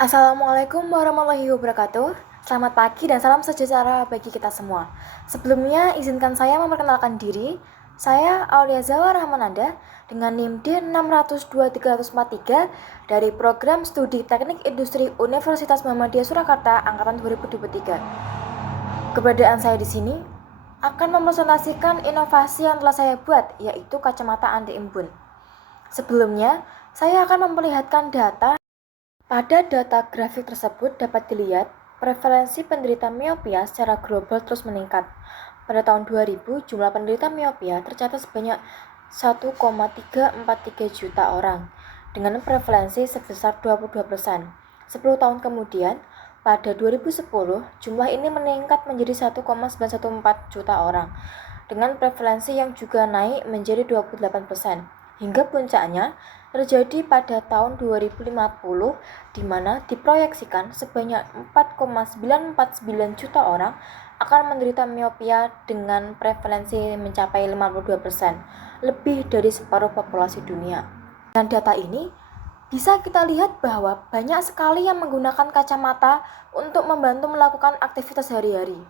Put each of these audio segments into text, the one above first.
Assalamualaikum warahmatullahi wabarakatuh. Selamat pagi dan salam sejahtera bagi kita semua. Sebelumnya, izinkan saya memperkenalkan diri. Saya Aulia Zawa Rahmananda dengan NIM D602343 dari Program Studi Teknik Industri Universitas Muhammadiyah Surakarta Angkatan 2023. Keberadaan saya di sini akan mempresentasikan inovasi yang telah saya buat, yaitu kacamata anti embun. Sebelumnya, saya akan memperlihatkan data. Pada data grafik tersebut dapat dilihat prevalensi penderita miopia secara global terus meningkat. Pada tahun 2000, jumlah penderita miopia tercatat sebanyak 1,343 juta orang dengan prevalensi sebesar 22%. 10 tahun kemudian, pada 2010, jumlah ini meningkat menjadi 1,914 juta orang dengan prevalensi yang juga naik menjadi 28%. Hingga puncaknya terjadi pada tahun 2050 di mana diproyeksikan sebanyak 4,949 juta orang akan menderita miopia dengan prevalensi mencapai 52%, lebih dari separuh populasi dunia. Dengan data ini, bisa kita lihat bahwa banyak sekali yang menggunakan kacamata untuk membantu melakukan aktivitas sehari-hari.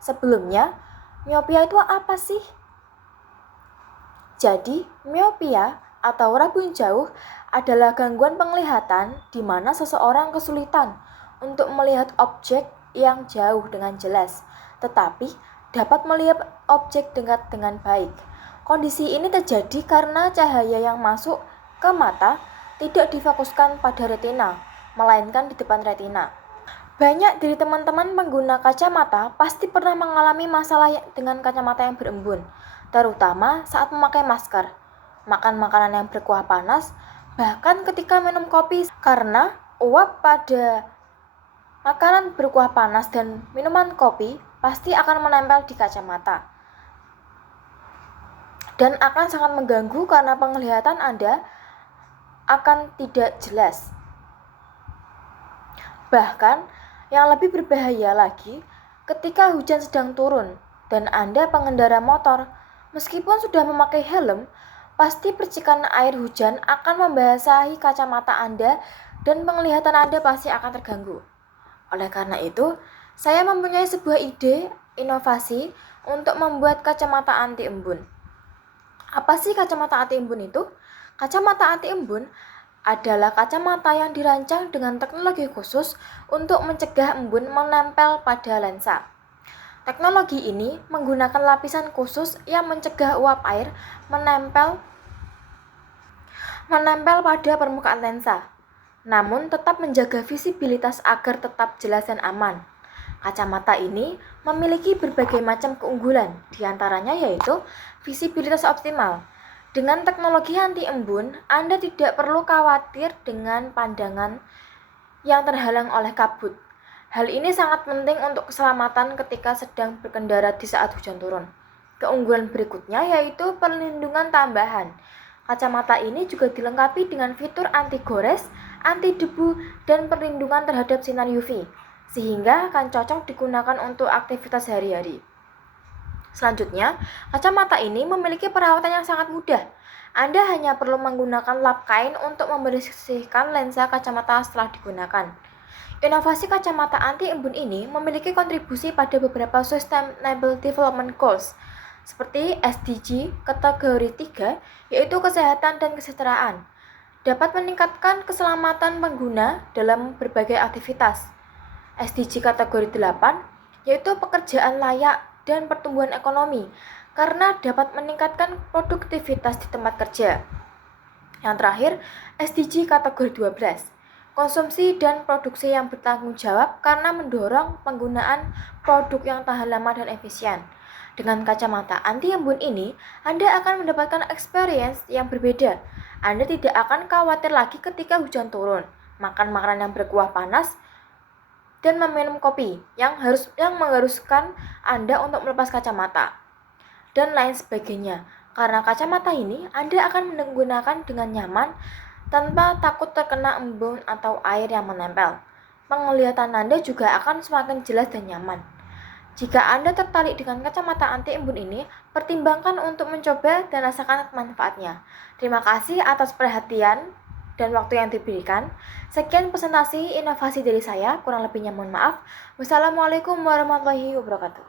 Sebelumnya, miopia itu apa sih? Jadi, miopia atau rabun jauh adalah gangguan penglihatan di mana seseorang kesulitan untuk melihat objek yang jauh dengan jelas, tetapi dapat melihat objek dekat dengan baik. Kondisi ini terjadi karena cahaya yang masuk ke mata tidak difokuskan pada retina, melainkan di depan retina. Banyak dari teman-teman pengguna kacamata pasti pernah mengalami masalah dengan kacamata yang berembun, terutama saat memakai masker, makan makanan yang berkuah panas, bahkan ketika minum kopi karena uap pada makanan berkuah panas dan minuman kopi pasti akan menempel di kacamata dan akan sangat mengganggu karena penglihatan Anda akan tidak jelas. Bahkan, yang lebih berbahaya lagi, ketika hujan sedang turun dan Anda pengendara motor, meskipun sudah memakai helm, pasti percikan air hujan akan membasahi kacamata Anda dan penglihatan Anda pasti akan terganggu. Oleh karena itu, saya mempunyai sebuah ide inovasi untuk membuat kacamata anti embun. Apa sih kacamata anti embun itu? Kacamata anti embun adalah kacamata yang dirancang dengan teknologi khusus untuk mencegah embun menempel pada lensa. Teknologi ini menggunakan lapisan khusus yang mencegah uap air menempel pada permukaan lensa, namun tetap menjaga visibilitas agar tetap jelas dan aman. Kacamata ini memiliki berbagai macam keunggulan, diantaranya yaitu visibilitas optimal. Dengan teknologi anti embun, Anda tidak perlu khawatir dengan pandangan yang terhalang oleh kabut. Hal ini sangat penting untuk keselamatan ketika sedang berkendara di saat hujan turun. Keunggulan berikutnya yaitu perlindungan tambahan. Kacamata ini juga dilengkapi dengan fitur anti gores, anti debu, dan perlindungan terhadap sinar UV, sehingga akan cocok digunakan untuk aktivitas sehari-hari. Selanjutnya, kacamata ini memiliki perawatan yang sangat mudah. Anda hanya perlu menggunakan lap kain untuk membersihkan lensa kacamata setelah digunakan. Inovasi kacamata anti embun ini memiliki kontribusi pada beberapa Sustainable Development Goals, seperti SDG kategori 3, yaitu kesehatan dan kesejahteraan. Dapat meningkatkan keselamatan pengguna dalam berbagai aktivitas. SDG kategori 8, yaitu pekerjaan layak dan pertumbuhan ekonomi, karena dapat meningkatkan produktivitas di tempat kerja. Yang terakhir, SDG kategori 12, konsumsi dan produksi yang bertanggung jawab karena mendorong penggunaan produk yang tahan lama dan efisien. Dengan kacamata anti embun ini, Anda akan mendapatkan experience yang berbeda. Anda tidak akan khawatir lagi ketika hujan turun, makan makanan yang berkuah panas, dan meminum kopi yang mengharuskan Anda untuk melepas kacamata, dan lain sebagainya. Karena kacamata ini, Anda akan menggunakan dengan nyaman tanpa takut terkena embun atau air yang menempel. Penglihatan Anda juga akan semakin jelas dan nyaman. Jika Anda tertarik dengan kacamata anti embun ini, pertimbangkan untuk mencoba dan rasakan manfaatnya. Terima kasih atas perhatian. dan waktu yang diberikan. Sekian presentasi inovasi dari saya, kurang lebihnya mohon maaf. Wassalamualaikum warahmatullahi wabarakatuh.